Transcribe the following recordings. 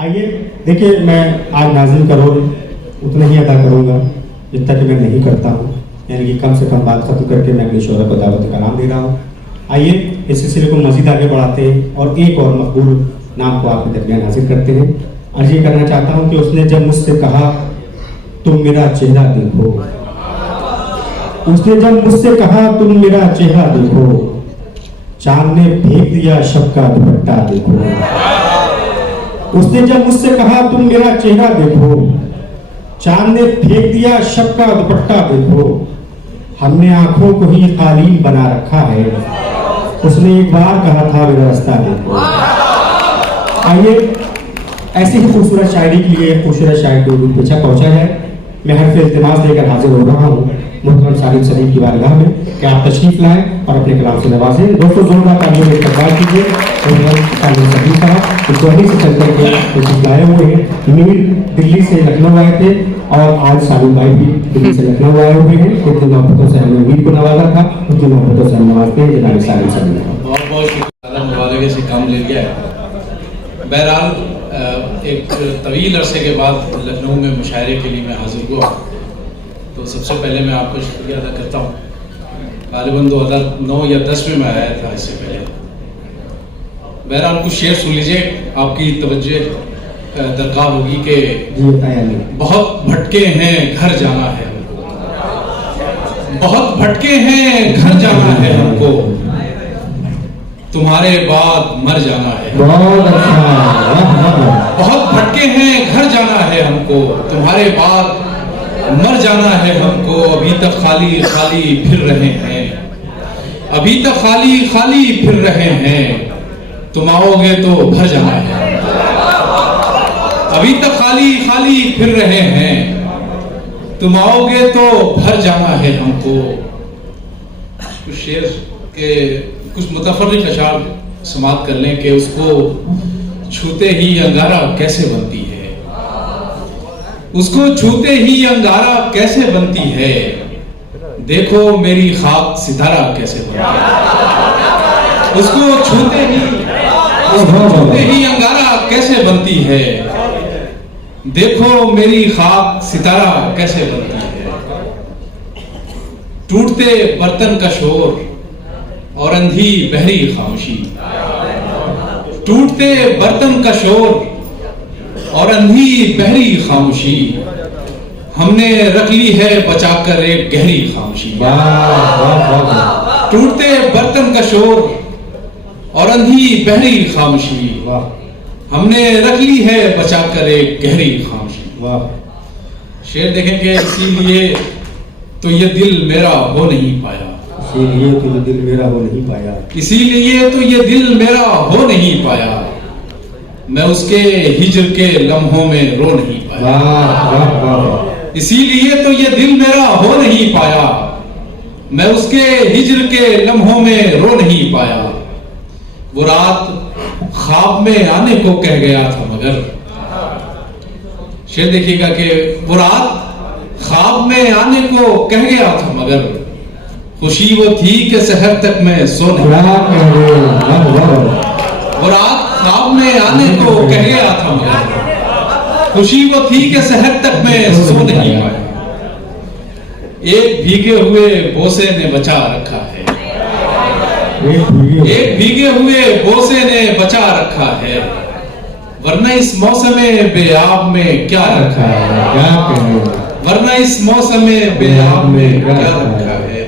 आइए देखिए, मैं आज नाज़िम का रोल उतना ही अदा करूंगा जितना कि मैं नहीं करता हूँ, यानी कि कम से कम बात खत्म करके मैं अपनी शोहरत को दावत का नाम दे रहा हूँ। आइए इस सिलसिले को मज़ीद आगे बढ़ाते हैं और एक और मकबूल नाम को आपके दरमियान हाजिर करते हैं। अर्ज ये करना चाहता हूँ कि उसने जब मुझसे कहा तुम मेरा चेहरा देखो, उसने जब मुझसे कहा तुम मेरा चेहरा देखो, चांद ने फेंक दिया शब का दुपट्टा देखो। उसने जब मुझसे कहा तुम मेरा चेहरा देखो, चांद ने फेंक दिया शब का दुपट्टा देखो। हमने आंखों को ही कालीन बना रखा है, उसने एक बार कहा था मेरा रास्ता देखो। आइए ऐसी ही खूबसूरत शायरी के लिए खूबसूरत शायर को पीछा पहुंचा है। मैं हर इल्तिमास लेकर हाजिर हो रहा हूँ मोहतरम सालिम सलीम की बारगाह में कि आप तशरीफ लाएं और अपने कलाम से नवाजें। दोस्तों जोरदार तालियों में इस्तकबाल कीजिए मोहतरम सालिम सलीम साहब, जो वहीं से चल करके तशरीफ लाए हुए हैं। मीर दिल्ली से लखनऊ आए थे और आज सालिम भाई भी दिल्ली से लखनऊ आए हुए हैं। उनकी मोहब्बतों से हमने मीर को नवाजा था, उनकी मोहब्बतों से हम नवाजते हैं जनाब सालिम सलीम। बहुत बहुत शुक्रिया, मुबारक से काम ले लिया है। बहरहाल एक तवील अरसे के बाद लखनऊ में मुशायरे के लिए मैं हाजिर हुआ, तो सबसे पहले मैं आपका शुक्रिया अदा करता हूँ। गालिबन 2009 या 10 में मैं आया था इससे पहले। बहरहाल कुछ शेर सुन लीजिए, आपकी तवज्जो दरकार होगी कि बहुत भटके हैं घर जाना है हमको, बहुत भटके हैं घर जाना है हमको, तुम्हारे बाद मर जाना है। बहुत अच्छा, बहुत भटके हैं घर जाना है हमको, तुम्हारे बाद मर जाना है हमको। अभी तक खाली खाली फिर रहे हैं, अभी तक खाली खाली फिर रहे हैं, तुम आओगे तो भर जाना है। अभी तक खाली खाली फिर रहे हैं, तुम आओगे तो भर जाना है हमको। कुछ शेर के कुछ मुतफर्रिक अशार समाप्त कर लें कि उसको छूते ही अंगारा कैसे बनती है, उसको छूते ही अंगारा कैसे बनती है, देखो मेरी खाक सितारा कैसे बनती है। उसको छूते ही अंगारा कैसे बनती है, देखो मेरी खाक सितारा कैसे बनती है। टूटते बर्तन का शोर और अंधी बहरी खामोशी, टूटते बर्तन का शोर और अंधी बहरी खामोशी, हमने रख ली है बचाकर एक गहरी खामोशी। टूटते बर्तन का शोर और अंधी बहरी खामोशी, हमने रख ली है बचाकर एक गहरी खामोशी। शेर देखेंगे, इसीलिए तो ये दिल मेरा हो नहीं पाया, इसीलिए तो ये दिल मेरा हो नहीं पाया, इसीलिए तो ये दिल मेरा हो नहीं पाया, मैं उसके हिज्र के लम्हों में रो नहीं पाया। इसीलिए तो ये दिल मेरा हो नहीं पाया, मैं उसके हिज्र के लम्हों में रो नहीं पाया। वो रात ख्वाब में आने को कह गया था मगर, शेर देखिएगा कि वो रात ख्वाब में आने को कह गया था मगर, खुशी वो थी कि शहर तक मैं सो नहीं। वो रात ख्वाब में आने को कह गया था मगर, खुशी वो थी कि शहर तक मैं सो नहीं पाया। एक भीगे हुए बोसे ने बचा रखा है, एक भीगे हुए बोसे ने बचा रखा है, वरना इस मौसम बेआब में क्या रखा है, वरना इस मौसम बेआब में क्या रखा है।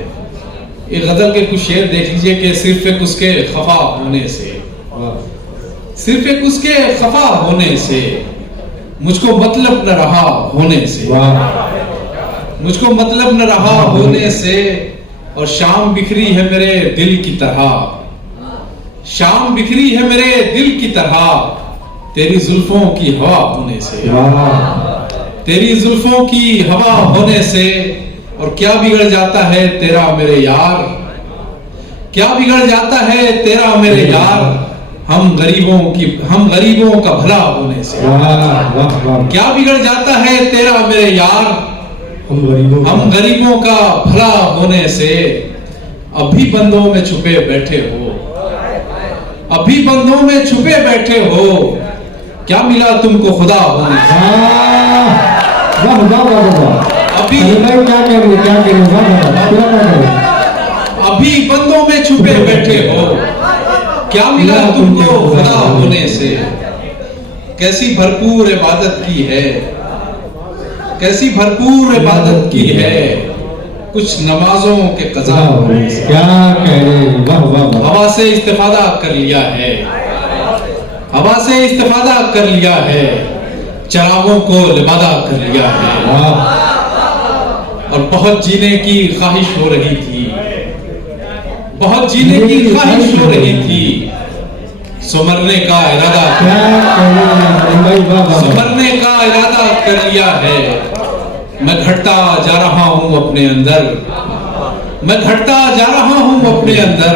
एक गजल के कुछ शेर देख लीजिए कि सिर्फ एक उसके खफा होने से, सिर्फ एक उसके खफा होने से, मुझको मतलब न रहा होने से, मुझको मतलब न रहा होने से, और शाम बिखरी है मेरे दिल की तरह, शाम बिखरी है मेरे दिल की तरह, तेरी जुल्फों की हवा होने से, तेरी जुल्फों की हवा होने से। और क्या बिगड़ जाता है तेरा मेरे यार, क्या बिगड़ जाता है तेरा मेरे यार, हम गरीबों का भला होने से। क्या बिगड़ जाता है तेरा मेरे यार, हम गरीबों का भला होने से। अभी बंदों में छुपे बैठे हो, अभी बंदों में छुपे बैठे हो, क्या मिला तुमको खुदा होने से? वाह वाह वाह वाह। अभी भाई क्या करेंगे, क्या करेंगे, वाह वाह वाह, पूरा क्या करेंगे। अभी बंदों में छुपे बैठे हो, क्या मिला तुमको खुदा होने से? कैसी भरपूर इबादत की है, कैसी भरपूर इबादत की है, कुछ नमाजों के कज़ा होने से। क्या कह रहे हैं, वाह वाह वाह। हवा से इस्तिफादा कर लिया है, हवा से इस्तिफादा कर लिया है, चरागों को लिबादा कर लिया है। और बहुत जीने की ख्वाहिश हो रही थी, बहुत जीने की ख्वाहिश हो रही थी, सुमरने का इरादा, सुमरने का इरादा कर लिया है। मैं घटता जा रहा हूं अपने अंदर, मैं घटता जा रहा हूं अपने अंदर,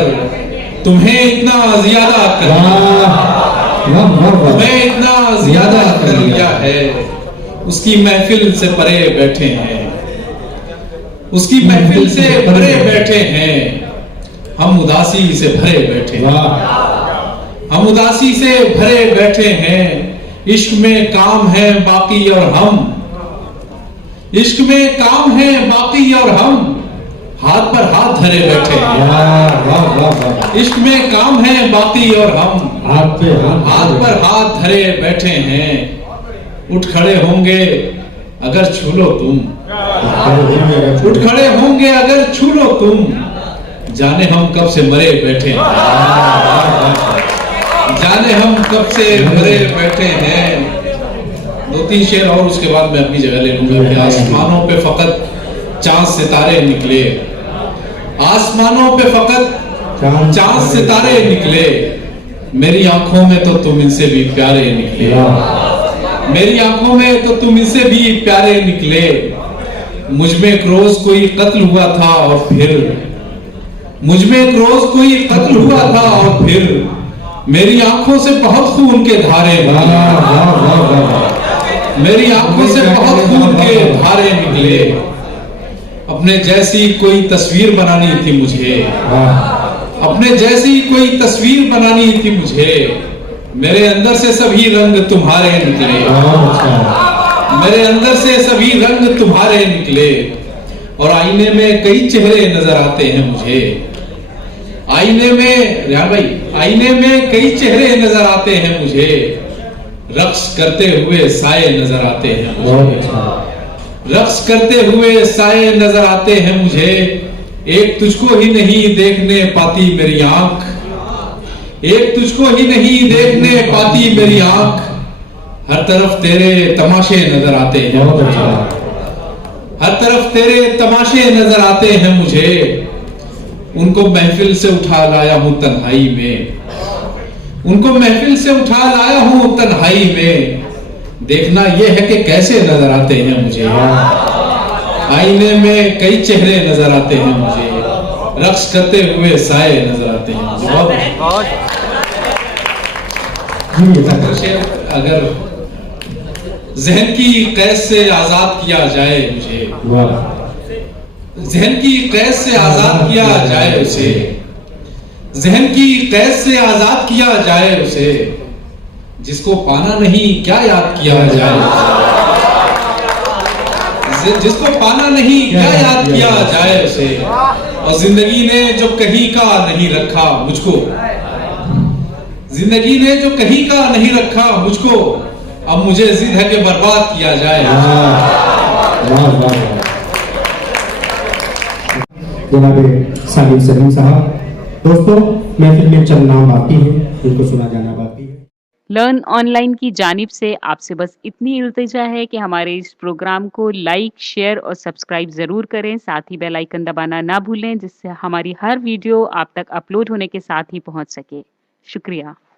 तुम्हें इतना ज्यादा कर लिया, तुम्हें इतना ज्यादा कर लिया है। उसकी महफिल से परे बैठे हैं, उसकी महफिल से परे बैठे हैं, हम उदासी से भरे बैठे हैं, हम उदासी से भरे बैठे हैं। इश्क में काम है बाकी और हम, इश्क में काम है बाकी और हम, हाथ पर हाथ धरे बैठे हैं। इश्क में काम है बाकी और हम, हाथ पर हाथ धरे बैठे हैं। उठ खड़े होंगे अगर छू लो तुम, उठ खड़े होंगे अगर छू लो तुम, जाने हम कब से मरे बैठे हैं, जाने हम कब से मरे बैठे हैं। दो तीन शेर और उसके बाद मैं अपनी जगह ले लूंगा कि आसमानों पे फकत चांद सितारे निकले, आसमानों पे फकत चांद सितारे निकले, मेरी आंखों में तो तुम इनसे भी प्यारे निकले, मेरी आंखों में तो तुम इनसे भी प्यारे निकले। मुझ में एक रोज कोई कत्ल हुआ था और फिर, मुझ में एक रोज कोई कत्ल हुआ था और फिर, मेरी आंखों से बहुत खून के धारे निकले, मेरी आंखों से बहुत खून के धारे निकले। अपने जैसी कोई तस्वीर बनानी थी मुझे, अपने जैसी कोई तस्वीर बनानी थी मुझे, मेरे अंदर से सभी रंग तुम्हारे निकले, मेरे अंदर से सभी रंग तुम्हारे निकले। और आईने में कई चेहरे नजर आते हैं मुझे, आईने में रियान भाई, आईने में कई चेहरे नजर आते हैं मुझे, रक्स करते हुए साए नजर आते हैं मुझे, रक्स करते हुए साए नजर आते हैं मुझे। एक तुझको ही नहीं देखने पाती मेरी आंख, एक तुझको ही नहीं देखने पाती मेरी आंख, हर तरफ तेरे तमाशे नजर आते हैं, हर तरफ तेरे तमाशे नजर आते हैं मुझे। उनको महफिल से उठा लाया हूं तन्हाई में, उनको महफिल से उठा लाया हूं तन्हाई में, देखना यह है कि कैसे नजर आते हैं मुझे। आईने में कई चेहरे नजर आते हैं मुझे, रक्स करते हुए साए नजर आते हैं मुझे। अगर जहन की कैद से आजाद किया जाए मुझे, जहन की कैद से आजाद किया जाए उसे, जहन की कैद से आजाद किया जाए उसे, जिसको पाना नहीं क्या याद किया जाए, जिसको पाना नहीं क्या याद किया जाए उसे। और जिंदगी ने जो कहीं का नहीं रखा मुझको, जिंदगी ने जो कहीं का नहीं रखा मुझको, अब मुझे जिद है कि बर्बाद किया जाए। जनाबे साहिब सलीम साहब, दोस्तों महफिल में चंद नाम बाकी है, उनको सुना जाना बाकी है। लर्न ऑनलाइन की जानिब से आपसे बस इतनी इल्तिजा है कि हमारे इस प्रोग्राम को लाइक, शेयर और सब्सक्राइब ज़रूर करें। साथ ही बेल आइकन दबाना ना भूलें, जिससे हमारी हर वीडियो आप तक अपलोड होने के साथ ही पहुंच सके। शुक्रिया।